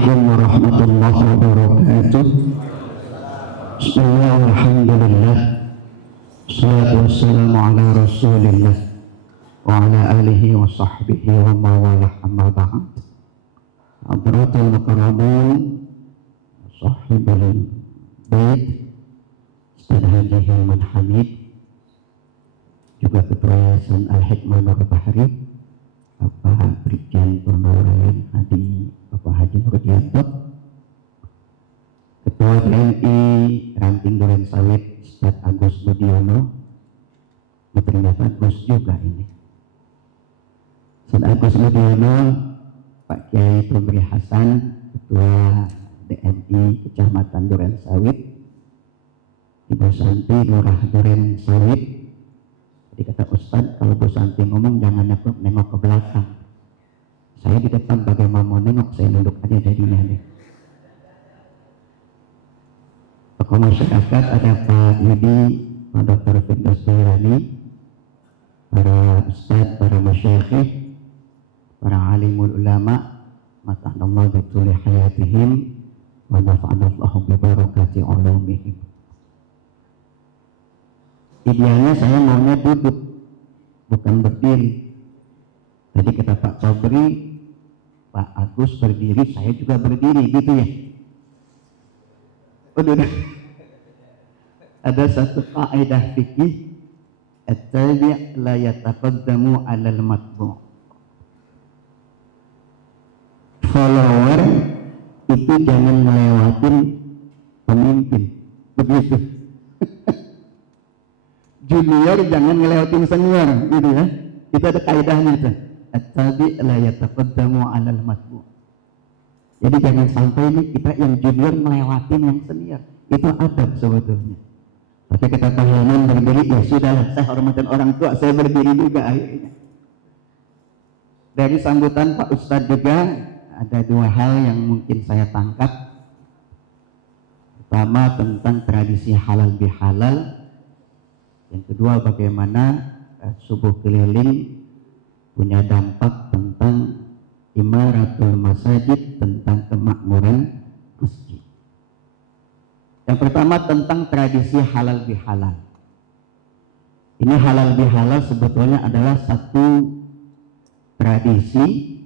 Assalamualaikum warahmatullahi wabarakatuh. Bismillah, alhamdulillah, salatu wassalamu ala rasulillah wa ala alihi wa sahbihi wa mawalah, amma ba'd. Hadratul mukarramin, sahibul bait, Ustaz Haji Hilman Hamid, juga Ketua Yayasan Al-Hikmah Nur Bahari, Bapak Brigjen Purnawirawan Hadi Bapak Haji Nurdianto, Ketua TNI Ranting Duren Sawit Ustaz Agus Budiono, ternyata Gus juga ini, Ustaz Agus Budiono, Pak Kiai Pemberi Hasan, Ketua DNI Kecamatan Duren Sawit, Ibu Santi Lurah Duren Sawit. Jadi kata Ustaz, kalau Bu Santi ngomong jangan nengok ke belakang. Saya di depan bagaimana mau nengok, saya duduk aja jadinya nih. Tokoh masyarakat ada Pak Yudi, Pak Dr. Firdaus Bayrani, para Ustaz, para masyayikh, para alimul ulama, mata'anallah bituli hayatihim, wa nafa'anallahu bibarakati ulumihim. Idealnya saya maunya duduk, bukan berdiri. Tadi kata Pak Sobri, Pak Agus berdiri, saya juga berdiri, gitu ya. Udah. Ada satu kaidah fikih, at-tabi' la yataqaddamu 'alal matbu'. Follower itu jangan melewatin pemimpin, begitu. Junior jangan ngelewatin senior, gitu ya. Itu ada kaidahnya itu. At-tabi' la yataqaddamu 'alal matbu'. Jadi jangan sampai ini kita yang junior melewatin yang senior. Itu adab sebetulnya. Tapi kata Pak Hilman berdiri, ya sudahlah, saya hormatin orang tua, saya berdiri juga akhirnya. Dari sambutan Pak Ustadz juga ada dua hal yang mungkin saya tangkap. Pertama tentang tradisi halal bihalal. Yang kedua bagaimana subuh keliling punya dampak tentang imaratul masajid, tentang kemakmuran masjid. Yang pertama tentang tradisi halal bihalal. Ini halal bihalal sebetulnya adalah satu tradisi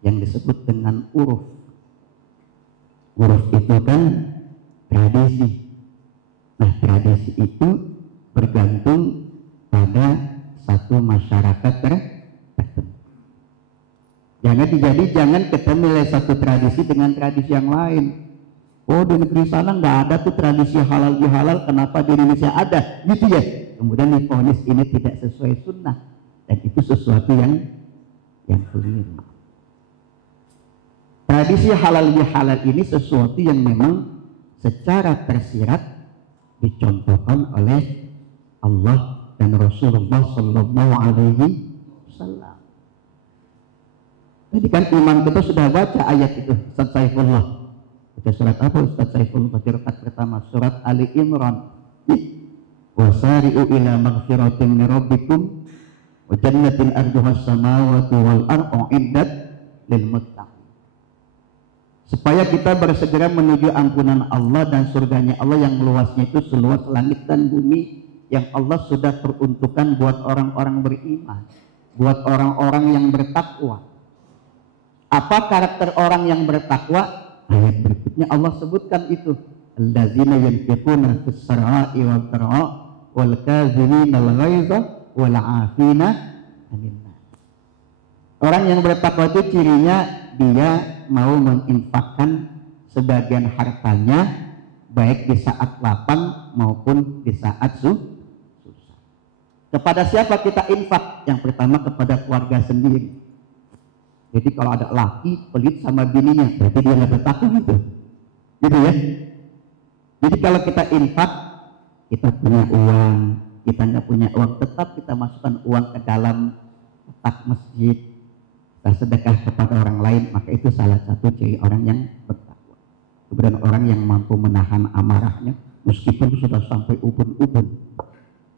yang disebut dengan uruf. Uruf itu kan tradisi. Nah, tradisi itu bergantung pada satu masyarakat tertentu. Jangan kita nilai satu tradisi dengan tradisi yang lain. Oh, di negeri sana nggak ada tuh tradisi halal bihalal, kenapa di Indonesia ada? Gitu ya. Kemudian divonis ini tidak sesuai sunnah, dan itu sesuatu yang keliru. Tradisi halal bihalal ini sesuatu yang memang secara tersirat dicontohkan oleh Allah dan Rasulullah Sallallahu Alaihi Wasallam. Jadi kan imam kita sudah baca ayat itu, Ustaz Saifullah. Baca surat apa Ustaz Saifullah? Baca rakaat pertama surat Ali Imran. Wasari'u ila maghfiratin min rabbikum wa jannatin arduhas samawati wal ardu iddat lil muttaqin. Supaya kita bersegera menuju ampunan Allah dan surganya Allah yang luasnya itu seluas langit dan bumi, yang Allah sudah peruntukkan buat orang-orang beriman, buat orang-orang yang bertakwa. Apa karakter orang yang bertakwa? Ayat berikutnya Allah sebutkan itu. Allazina yunfiquna fis sarai wad dharra wal kazimina al ghaiza wal 'afina 'anil nas. Orang yang bertakwa itu cirinya dia mau menginfakkan sebagian hartanya baik di saat lapang maupun di saat susah. Kepada siapa kita infak? Yang pertama kepada keluarga sendiri. Jadi kalau ada laki pelit sama bininya, berarti dia nggak bertakwa gitu ya. Jadi kalau kita infak, kita punya uang, kita nggak punya uang, tetap kita masukkan uang ke dalam kotak masjid, kita sedekah kepada orang lain, maka itu salah satu ciri orang yang bertakwa. Kemudian orang yang mampu menahan amarahnya meskipun sudah sampai ubun-ubun.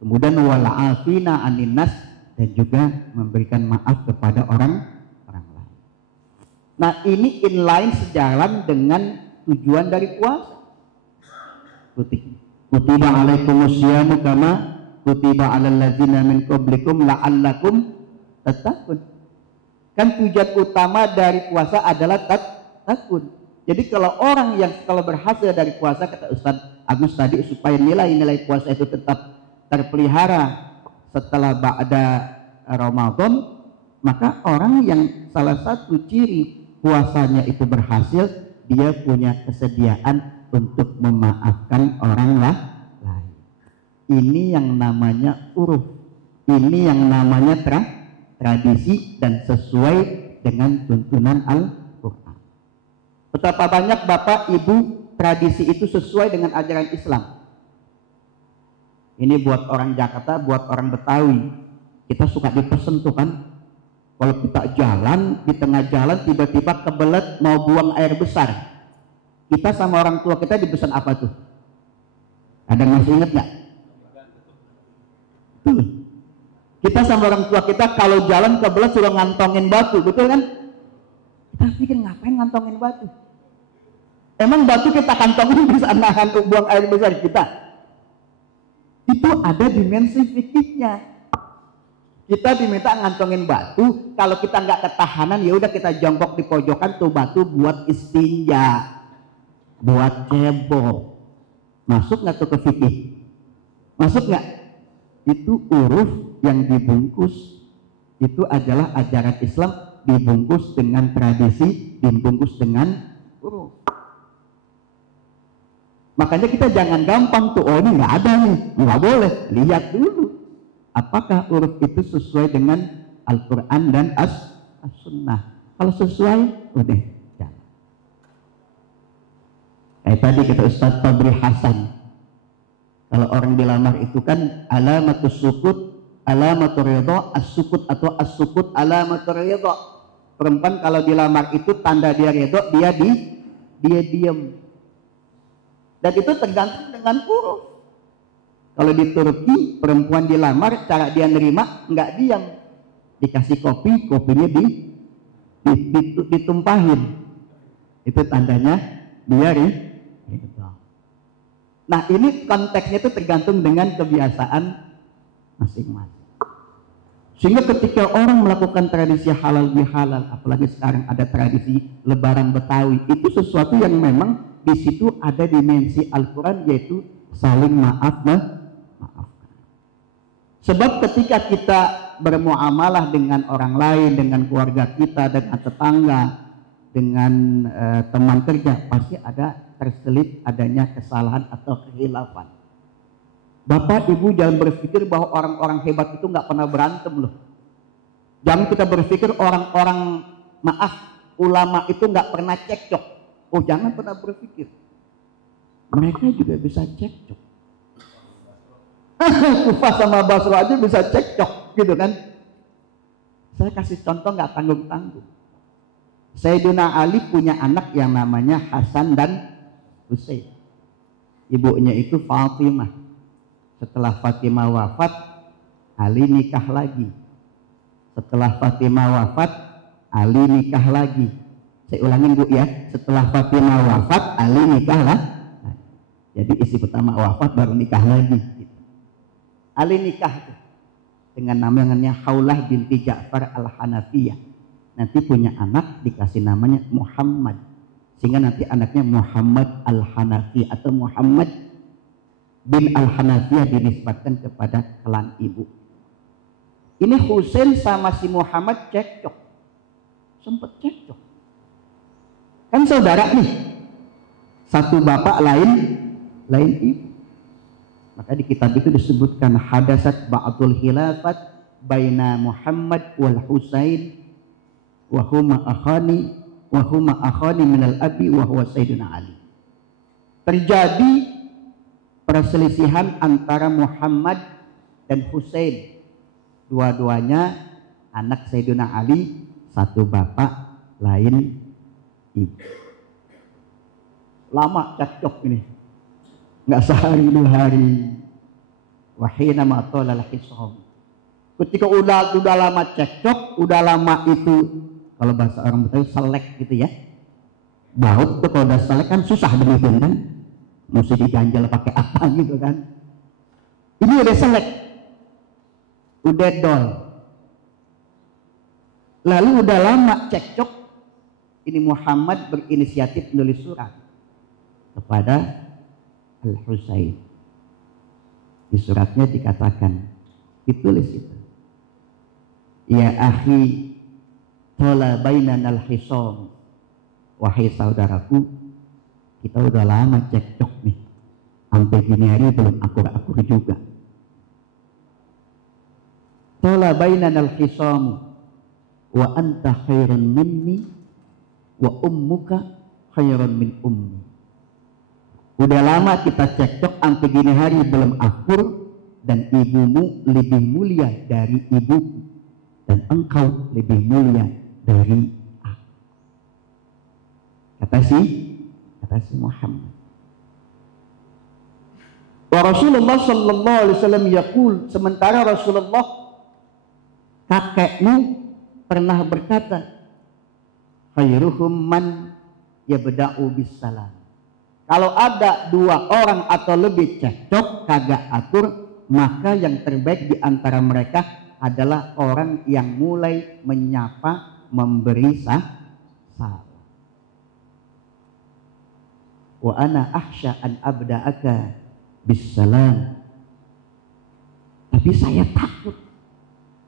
Kemudian wal 'afina 'anil nas, dan juga memberikan maaf kepada orang lain. Nah ini inline sejalan dengan tujuan dari puasa. Kutiba alaikumusyamu kama kutiba alal ladzina min qablikum la'allakum tattaqun. Kan tujuan utama dari puasa adalah takun. Jadi kalau orang yang kalau berhasil dari puasa, kata Ustaz Agus tadi, supaya nilai-nilai puasa itu tetap terpelihara setelah ba'da Ramadan, maka orang yang salah satu ciri puasanya itu berhasil, dia punya kesediaan untuk memaafkan orang lain. Ini yang namanya uruf, ini yang namanya tradisi dan sesuai dengan tuntunan Al-Quran. Betapa banyak Bapak Ibu tradisi itu sesuai dengan ajaran Islam. Ini buat orang Jakarta, buat orang Betawi, kita suka dipesen tuh kan, kalau kita jalan, di tengah jalan tiba-tiba kebelet mau buang air besar, kita sama orang tua kita dipesan apa tuh? Ada yang masih inget nggak? Kita sama orang tua kita kalau jalan kebelet sudah ngantongin batu, betul kan? Kita pikir ngapain ngantongin batu? Emang batu kita kantongin bisa nahan untuk buang air besar kita? Itu ada dimensi fikihnya. Kita diminta ngantongin batu, kalau kita nggak ketahanan ya udah kita jongkok di pojokan tuh batu buat istinja, buat cebok. Masuk nggak tuh ke fikih? Masuk nggak? Itu uruf yang dibungkus, itu adalah ajaran Islam dibungkus dengan tradisi, dibungkus dengan uruf. Makanya kita jangan gampang tuh, oh ini nggak ada nih, nggak boleh. Lihat dulu apakah uruf itu sesuai dengan Al-Quran dan As-Sunnah. Kalau sesuai, udah jalan. Kayak tadi kata Ustaz Fabri Hasan, kalau orang dilamar itu kan alamatus sukut, alamatur ridha, as-sukut atau as-sukut alamatur ridha. Perempuan kalau dilamar itu tanda dia ridha, dia diam. Dan itu tergantung dengan uruf. Kalau di Turki perempuan dilamar, cara dia nerima nggak diam, dikasih kopi, kopinya ditumpahin, itu tandanya dia ridha. Nah ini konteksnya itu tergantung dengan kebiasaan masing-masing. Sehingga ketika orang melakukan tradisi halal bihalal, apalagi sekarang ada tradisi lebaran Betawi, itu sesuatu yang memang di situ ada dimensi Al-Quran, yaitu saling maafkan. Sebab ketika kita bermuamalah dengan orang lain, dengan keluarga kita, dengan tetangga, dengan teman kerja, pasti ada terselip adanya kesalahan atau kehilafan. Bapak Ibu jangan berpikir bahwa orang-orang hebat itu nggak pernah berantem loh. Jangan kita berpikir orang-orang ulama itu nggak pernah cekcok. Oh jangan pernah berpikir, mereka juga bisa cekcok. Kufah sama Basro aja bisa cekcok gitu kan. Saya kasih contoh nggak tanggung-tanggung. Sayyidina Ali punya anak yang namanya Hasan dan Husain. Ibunya itu Fatimah. Setelah Fatimah wafat, Ali nikah lagi. Setelah Fatimah wafat, Ali nikah lagi. Saya ulangin Bu ya, setelah Fatimah wafat, Ali nikah lah. Jadi istri pertama wafat baru nikah lagi. Ali nikah dengan namanya Haulah binti Ja'far al-Hanafiyah. Nanti punya anak dikasih namanya Muhammad, sehingga nanti anaknya Muhammad al-Hanafi atau Muhammad bin al-Hanafiyah dinisbatkan kepada klan ibu. Ini Husain sama si Muhammad cekcok, sempet cekcok. Kan saudara nih, satu bapak lain ibu. Maka di kitab itu disebutkan hadasat ba'dul khilafat baina Muhammad wal Husain wa huma akhani minal abi wa huwa Sayyidina Ali. Terjadi perselisihan antara Muhammad dan Husain. Dua-duanya anak Sayyidina Ali, satu bapak lain ibu. Lama cekcok ini, nggak sehari dua hari. Wahina ma'atolal hisam. Ketika udah lama cekcok, udah lama itu kalau bahasa orang Betawi selek gitu ya. Baut tuh kalau udah selek kan susah dibikin kan, mesti diganjal pakai apa gitu kan. Ini udah selek, udah dol. Lalu udah lama cekcok, ini Muhammad berinisiatif menulis surat kepada Al-Husain. Di suratnya dikatakan, ditulis itu, ya akhi, tola bainana al-hisam, wahai saudaraku, kita udah lama cekcok nih, sampai gini hari belum akur-akur juga. Tola bainana al-hisam, wa anta khairun minni, wa ummuka khairun min ummi. Udah lama kita cekcok sampai gini hari belum akur, dan ibumu lebih mulia dari ibuku, dan engkau lebih mulia dari aku. Kata si Muhammad. Wa Rasulullah sallallahu alaihi wasallam yaqul, sementara Rasulullah kakekmu pernah berkata, khairuhum man yabda'u bis salam. Kalau ada dua orang atau lebih cekcok kagak atur, maka yang terbaik di antara mereka adalah orang yang mulai menyapa, memberi salam. Wa ana akhsha an abda'aka bis salam. Tapi saya takut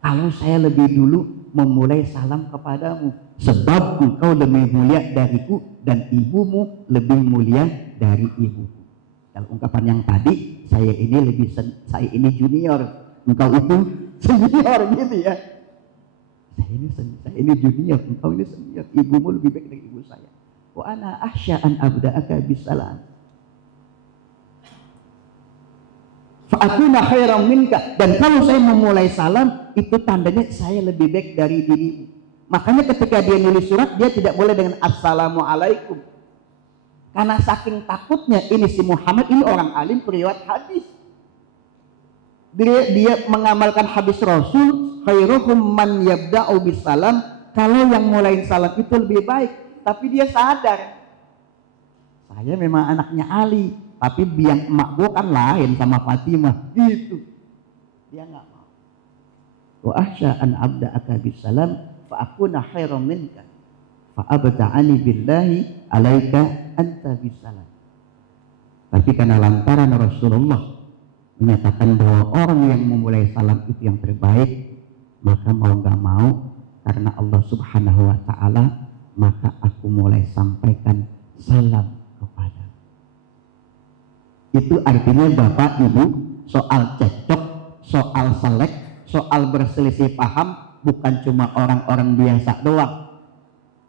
kalau saya lebih dulu memulai salam kepadamu, sebab engkau lebih mulia dariku dan ibumu lebih mulia dari ibuku. Kalau ungkapan yang tadi, saya ini junior, engkau itu senior gitu ya. Saya ini junior, engkau ini senior, ibumu lebih baik dari ibu saya. Wa ana akhsha an abda'aka bisalam. Fa'akuna khairan minka, dan kalau saya memulai salam itu tandanya saya lebih baik dari dirimu. Makanya ketika dia nulis surat, dia tidak boleh dengan assalamualaikum, karena saking takutnya ini si Muhammad ini orang alim periwayat hadis, dia mengamalkan hadis Rasul, khairuhum man yabda'u bisalam, kalau yang mulai salam itu lebih baik. Tapi dia sadar, saya memang anaknya Ali, tapi biang emak gue kan lain sama Fatimah gitu. Dia nggak mau. Wa ahsya an abda'aka bisalam fa akuna khairan minka fa abta'ani billahi alaika anta bisalam. Tapi karena lantaran Rasulullah menyatakan bahwa orang yang memulai salam itu yang terbaik, maka mau nggak mau karena Allah Subhanahu wa ta'ala, maka aku mulai sampaikan salam kepada. Itu artinya Bapak Ibu, soal cekcok, soal selek, soal berselisih paham bukan cuma orang-orang biasa doang.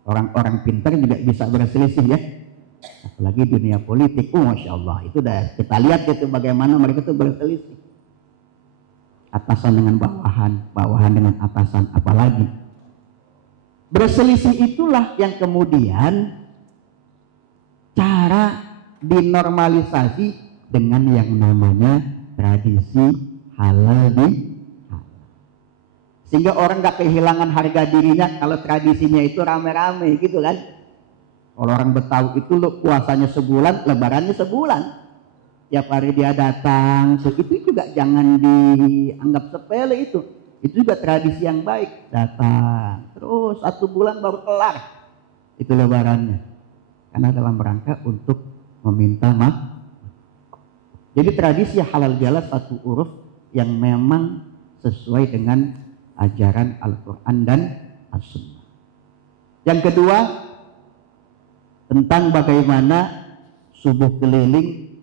Orang-orang pintar juga bisa berselisih ya. Apalagi dunia politik, Masya Allah, itu udah kita lihat itu bagaimana mereka tuh berselisih. Atasan dengan bawahan, bawahan dengan atasan, apalagi. Berselisih itulah yang kemudian cara dinormalisasi dengan yang namanya tradisi halal di halal. Sehingga orang gak kehilangan harga dirinya kalau tradisinya itu rame-rame gitu kan. Kalau orang Betawi itu puasanya sebulan, lebarannya sebulan. Tiap hari dia datang, itu juga jangan dianggap sepele itu. Itu juga tradisi yang baik. Datang, terus 1 bulan baru kelar. Itu lebarannya. Karena dalam rangka untuk meminta maaf. Jadi tradisi halal bihalal satu uruf yang memang sesuai dengan ajaran Al-Quran dan As-Sunnah. Yang kedua, tentang bagaimana subuh keliling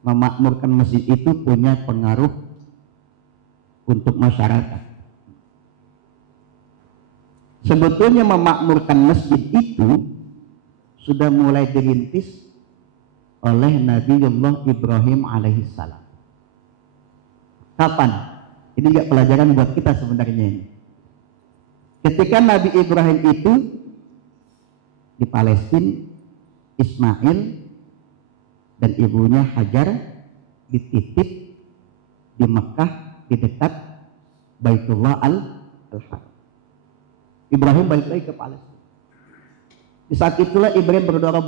memakmurkan masjid itu punya pengaruh untuk masyarakat. Sebetulnya memakmurkan masjid itu sudah mulai dirintis oleh Nabiullah Ibrahim alaihissalam. Kapan? Ini juga pelajaran buat kita sebenarnya ini. Ketika Nabi Ibrahim itu di Palestina, Ismail dan ibunya Hajar dititip di Mekah di dekat Baitullah al-Haram. Ibrahim balik lagi ke Palestina. Di saat itulah Ibrahim berdoa,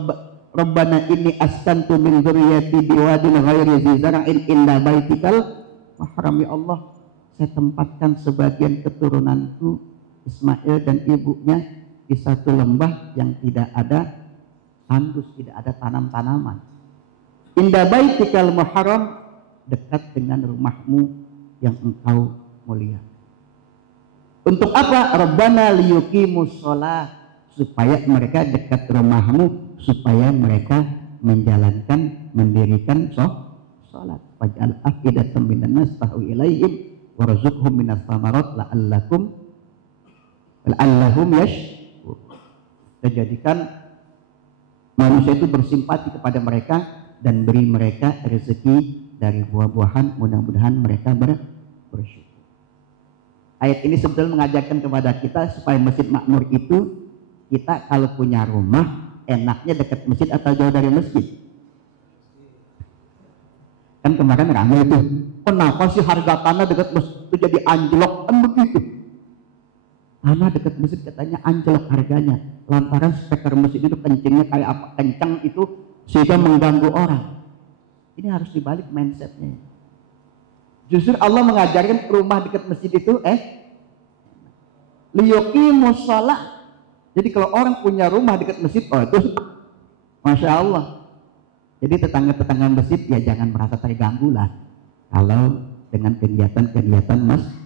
Rabbana inni askantu min dzurriyyati biwadin ghairi dzi zar'in inda baitikal muharram. Ya Allah, saya tempatkan sebagian keturunanku Ismail dan ibunya di satu lembah yang tidak ada tandus, tidak ada tanam-tanaman. Inda baitikal muharram, dekat dengan rumahmu yang engkau muliakan. Untuk apa? Rabbana liyuqimus shalah, supaya mereka dekat rumahmu, supaya mereka menjalankan, mendirikan sholat. Faj'al afidatan minan nas tahwi ilaihim warzuqhum minas thamarat la'allahum yashkurun. Dan jadikan manusia itu bersimpati kepada mereka dan beri mereka rezeki dari buah-buahan, mudah-mudahan mereka bersyukur. Ayat ini sebetulnya mengajarkan kepada kita supaya masjid makmur itu, kita kalau punya rumah enaknya dekat masjid atau jauh dari masjid. Kan kemarin ramai itu, kenapa sih harga tanah dekat masjid itu jadi anjlok, kan begitu. Tanah dekat masjid katanya anjlok harganya, lantaran speaker masjid itu kencingnya kayak apa, kencang itu sehingga mengganggu orang. Ini harus dibalik mindsetnya. Justru Allah mengajarkan rumah dekat masjid itu liyuqimus shalah. Jadi kalau orang punya rumah dekat masjid, oh itu Masya Allah. Jadi tetangga-tetangga masjid ya jangan merasa terganggu lah kalau dengan kegiatan-kegiatan masjid.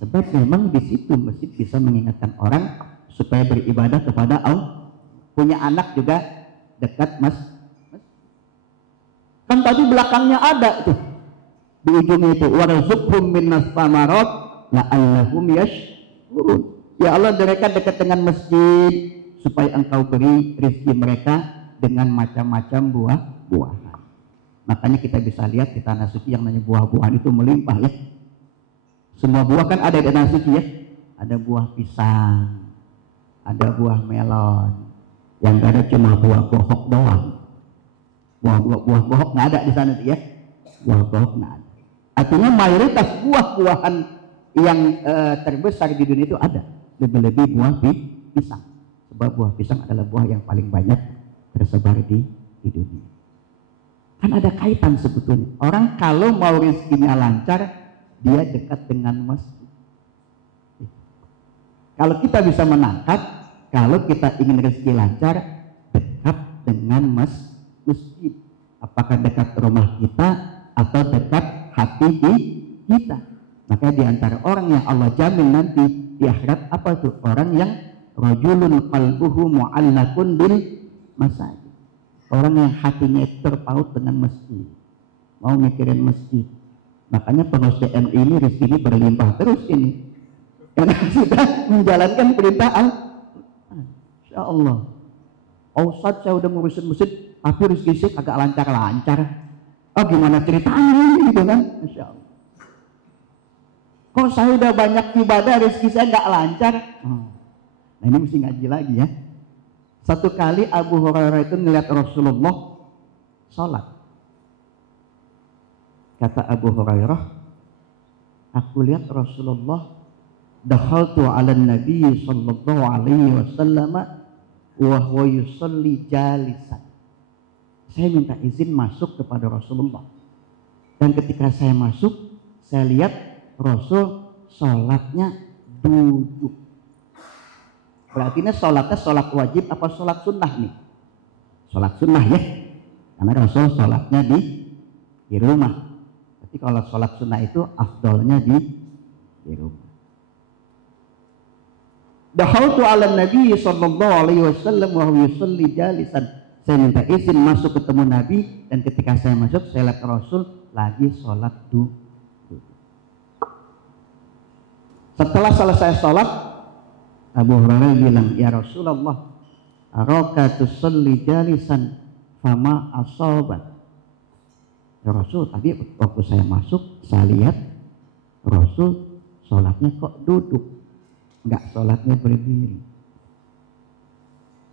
Sebab memang di situ masjid bisa mengingatkan orang supaya beribadah kepada Allah. Punya anak juga dekat masjid. Kan tadi belakangnya ada tuh di ujungnya itu warzuqhum minas thamarat la'allahum yashkurun. Ya Allah, mereka dekat dengan masjid supaya engkau beri rezeki mereka dengan macam-macam buah-buahan. Makanya kita bisa lihat di tanah suci yang namanya buah-buahan itu melimpah ya. Semua buah kan ada di tanah suci ya. Ada buah pisang, ada buah melon. Yang ada cuma buah bohok doang. Buah bohok nggak ada di sana ya. Buah bohok nggak ada. Artinya mayoritas buah-buahan yang terbesar di dunia itu ada. Lebih-lebih buah pisang, sebab buah pisang adalah buah yang paling banyak tersebar di dunia. Kan ada kaitan sebetulnya. Orang kalau mau rezekinya lancar, dia dekat dengan masjid. Kalau kita bisa menangkap, kalau kita ingin rezeki lancar, dekat dengan masjid. Apakah dekat rumah kita atau dekat hati kita? Maka di antara orang yang Allah jamin nanti di akhirat apa tuh? Orang yang rajulun qalbuhu mu'allakun bil masajid. Orang yang hatinya terpaut dengan masjid, mau mikirin masjid. Makanya pengurus DMI ini rezeki berlimpah terus ini, karena sudah menjalankan perintah Allah. Insya Allah. Ustaz, saya udah ngurusin masjid, tapi rezeki saya agak lancar-lancar. Oh gimana ceritanya ini gitu kan? Insya Allah. Kok saya udah banyak ibadah, rezeki saya nggak lancar? Nah ini mesti ngaji lagi ya. Satu kali Abu Hurairah itu ngeliat Rasulullah sholat. Kata Abu Hurairah, aku lihat Rasulullah dakhaltu ala Nabi sallallahu alaihi wasallam wa huwa yusalli jalisan. Saya minta izin masuk kepada Rasulullah. Dan ketika saya masuk, saya lihat Rasul sholatnya duduk. Berarti ini sholatnya sholat wajib apa sholat sunnah nih? Sholat sunnah ya. Karena Rasul sholatnya di rumah. Tapi kalau sholat sunnah itu afdolnya di rumah. Dakhaltu ala Nabi sallallahu alaihi wasallam wa huwa yusalli jalisan. Saya minta izin masuk ketemu Nabi, dan ketika saya masuk saya lihat Rasul lagi sholat duduk. Setelah selesai sholat, Abu Hurairah bilang, ya Rasulullah, araka tusalli jalisan fama asabat. Ya Rasul, tadi waktu saya masuk, saya lihat Rasul sholatnya kok duduk, nggak sholatnya berdiri.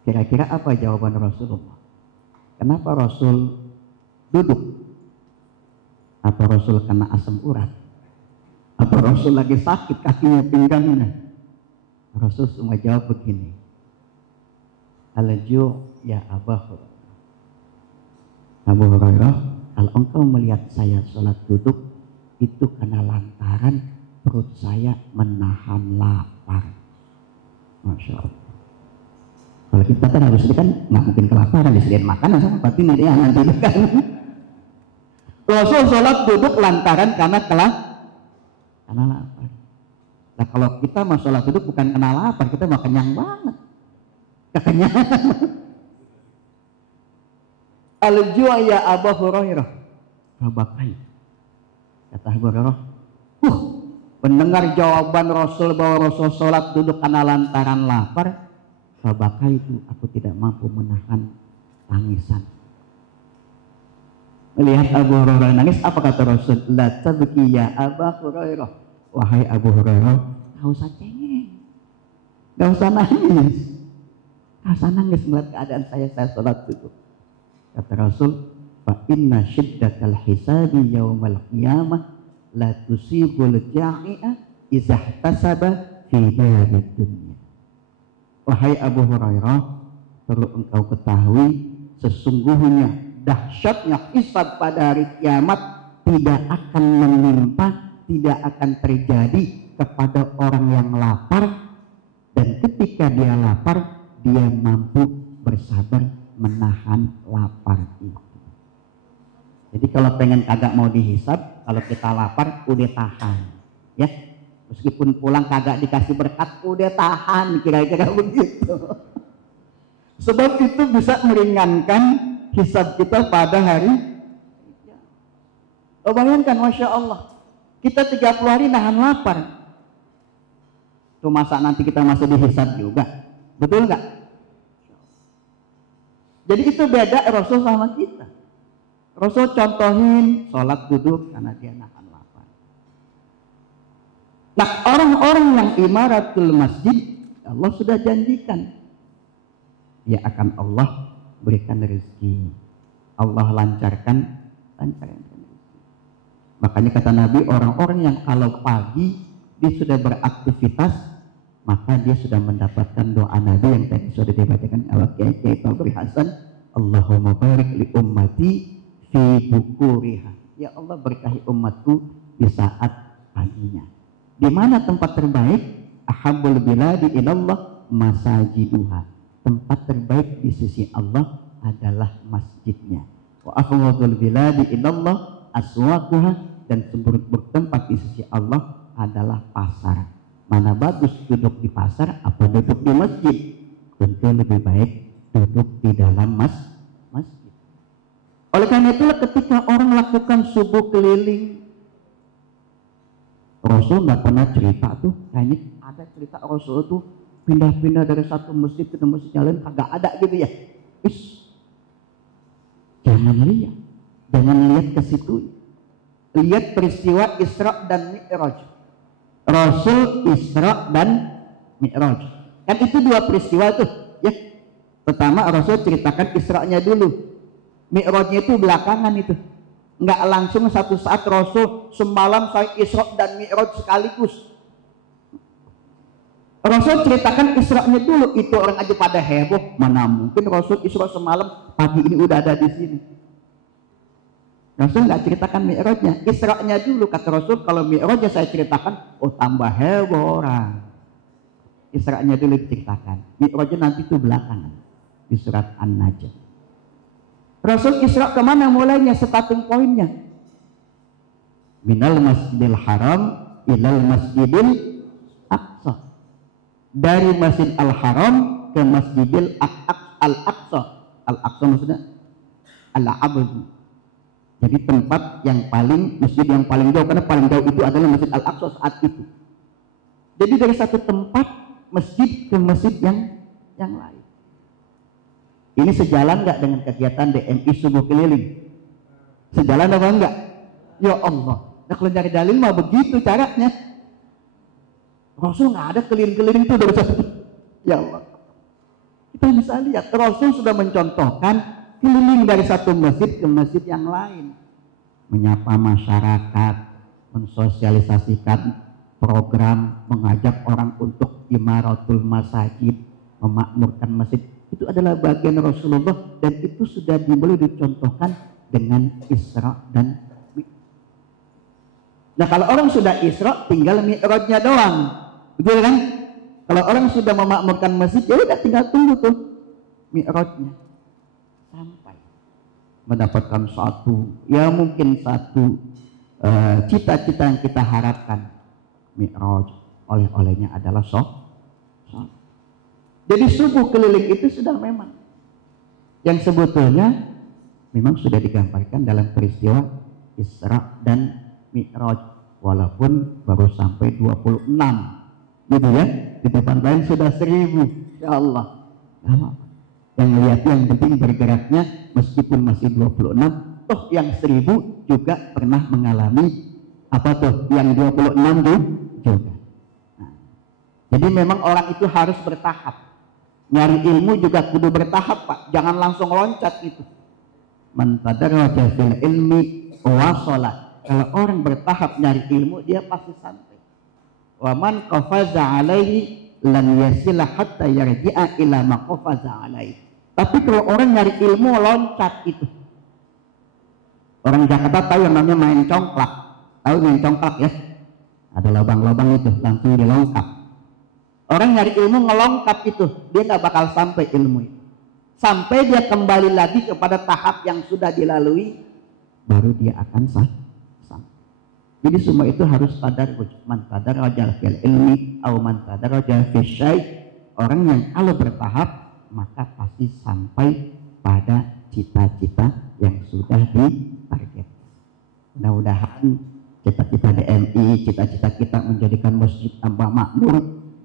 Kira-kira apa jawaban Rasulullah? Kenapa Rasul duduk? Apa Rasul kena asam urat? Atau Rasul lagi sakit kakinya, pinggangnya? Rasul semua jawab begini, Al-ju' ya Abu Hurairah, kalau engkau melihat saya sholat duduk itu karena lantaran perut saya menahan lapar. Masya Allah. Kalau kita kan harus kan nggak mungkin kelaparan, disediain makanan sama batin ini nanti kan. Rasul sholat duduk lantaran karena lapar. Nah kalau kita mau sholat duduk bukan karena lapar, kita mau kenyang banget, kekenyangan. Al-ju' ya Abu Hurairah, fabakai. Kata Abu Hurairah, mendengar jawaban Rasul bahwa Rasul sholat duduk karena lantaran lapar, fabakai itu aku tidak mampu menahan tangisan. Melihat Abu Hurairah nangis, apa kata Rasul? La tabki ya Abu Hurairah, wahai Abu Hurairah, gak usah cengeng, gak usah nangis, melihat keadaan saya sholat duduk. Kata Rasul, fa inna syiddatal hisabi yaumal qiyamah la tusibul ja'i'a idza ihtasaba fi darid dunya. Wahai Abu Hurairah, perlu engkau ketahui sesungguhnya dahsyatnya hisab pada hari kiamat tidak akan menimpa, tidak akan terjadi kepada orang yang lapar, dan ketika dia lapar dia mampu bersabar menahan lapar itu. Jadi kalau pengen kagak mau dihisab, kalau kita lapar udah tahan, ya. Meskipun pulang kagak dikasih berkat, udah tahan, kira-kira begitu. Sebab itu bisa meringankan hisab kita pada hari. Oh, bayangkan, Masya Allah, kita 30 hari nahan lapar. Tuh masa nanti kita masih dihisab juga, betul nggak? Jadi itu beda Rasul sama kita. Rasul contohin sholat duduk karena dia nahan lapar. Nah orang-orang yang imaratul masjid, Allah sudah janjikan ya akan Allah berikan rezeki, Allah lancarkan rezeki. Makanya kata Nabi, orang-orang yang kalau pagi dia sudah beraktivitas, maka dia sudah mendapatkan doa Nabi yang tadi sudah dibacakan Al-Kiai Tabri Hasan, Allahumma barik li ummati fi bukuriha. Ya Allah berkahi umatku di saat paginya. Di mana tempat terbaik? Ahabbul biladi ilallah masajiduha. Tempat terbaik di sisi Allah adalah masjidnya. Wa afdhalul biladi ilallah aswaquha, dan seburuk-buruk tempat di sisi Allah adalah pasar. Mana bagus duduk di pasar apa duduk di masjid? Tentu lebih baik duduk di dalam masjid. Oleh karena itulah ketika orang lakukan subuh keliling, Rasul nggak pernah cerita tuh, kayaknya ada cerita Rasul tuh pindah-pindah dari satu masjid ke masjid yang lain, kagak ada gitu ya. Jangan lihat ke situ. Lihat peristiwa Isra dan Mi'raj. Rasul Isra dan Mi'raj. Kan itu dua peristiwa tuh, ya. Pertama Rasul ceritakan Isra-nya dulu. Mi'rajnya itu belakangan itu. Enggak langsung satu saat Rasul semalam saya Isra dan Mi'raj sekaligus. Rasul ceritakan Isra-nya dulu, itu orang aja pada heboh. Mana mungkin Rasul Isra semalam, pagi ini udah ada di sini. Rasul nggak ceritakan Mi'rajnya, Isra-nya dulu. Kata Rasul, kalau Mi'rajnya saya ceritakan, oh tambah heboh orang. Isra-nya dulu diceritakan, Mi'rajnya nanti itu belakangan di surat An-Najm. Rasul Isra kemana mulainya, starting pointnya? Minal masjidil haram ilal masjidil aqsa. Dari masjid al-haram ke masjidil al-aqsa. Al-aqsa maksudnya al-abd. Jadi tempat yang paling, masjid yang paling jauh, karena paling jauh itu adalah Masjid Al-Aqsa saat itu. Jadi dari satu tempat masjid ke masjid yang lain. Ini sejalan nggak dengan kegiatan DMI subuh keliling? Sejalan apa enggak? Ya Allah. Nah kalau nyari dalil mah begitu caranya. Rasul nggak ada keliling-keliling itu dari satu. Ya Allah. Kita bisa lihat Rasul sudah mencontohkan keliling dari satu masjid ke masjid yang lain, menyapa masyarakat, mensosialisasikan program mengajak orang untuk imaratul masajid, memakmurkan masjid, itu adalah bagian Rasulullah, dan itu sudah dimulai dicontohkan dengan Isra dan Mi'raj. Nah, kalau orang sudah Isra, tinggal Mi'rajnya doang, betul kan? Kalau orang sudah memakmurkan masjid, ya udah tinggal tunggu tuh Mi'rajnya sampai mendapatkan satu, ya mungkin satu cita-cita yang kita harapkan. Mi'raj, oleh-olehnya adalah sholat. Jadi subuh keliling itu sudah memang yang sebetulnya memang sudah digambarkan dalam peristiwa Isra dan Mi'raj, walaupun baru sampai 26 gitu ya, di depan lain sudah 1000. Ya Allah, yang lihat yang penting bergeraknya meskipun masih 26, toh yang 1000 juga pernah mengalami apa tuh yang 26 juga. Nah, jadi memang orang itu harus bertahap. Nyari ilmu juga kudu bertahap, Pak. Jangan langsung loncat itu. Man tadarraja fil ilmi wasala. Kalau orang bertahap nyari ilmu, dia pasti sampai. Wa man qafaza alaihi lan yasila hatta yarji'a ila ma qafaza alaihi. Tapi kalau orang nyari ilmu loncat itu. Orang Jakarta tahu yang namanya main congklak. Tahu main congklak ya? Ada lubang-lubang itu langsung dilongkap. Orang nyari ilmu ngelongkap itu, dia nggak bakal sampai ilmu itu. Sampai dia kembali lagi kepada tahap yang sudah dilalui, baru dia akan sampai. Jadi semua itu harus tadarruj. Man tadarraja fil ilmi aw man tadarraja fi syai'. Orang yang kalau bertahap maka pasti sampai pada cita-cita yang sudah ditarget. Mudah-mudahan cita-cita DMI, cita-cita kita menjadikan masjid tambah makmur,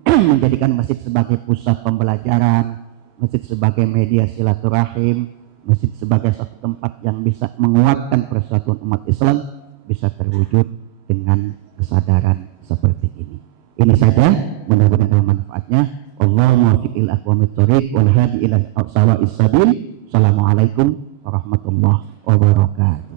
menjadikan masjid sebagai pusat pembelajaran, masjid sebagai media silaturahim, masjid sebagai satu tempat yang bisa menguatkan persatuan umat Islam, bisa terwujud dengan kesadaran seperti ini. Ini saja, mudah-mudahan ada manfaatnya. Allahumma waffiq ila aqwamit thoriq wal hadi ila sawa'is sabil. Assalamualaikum warahmatullahi wabarakatuh.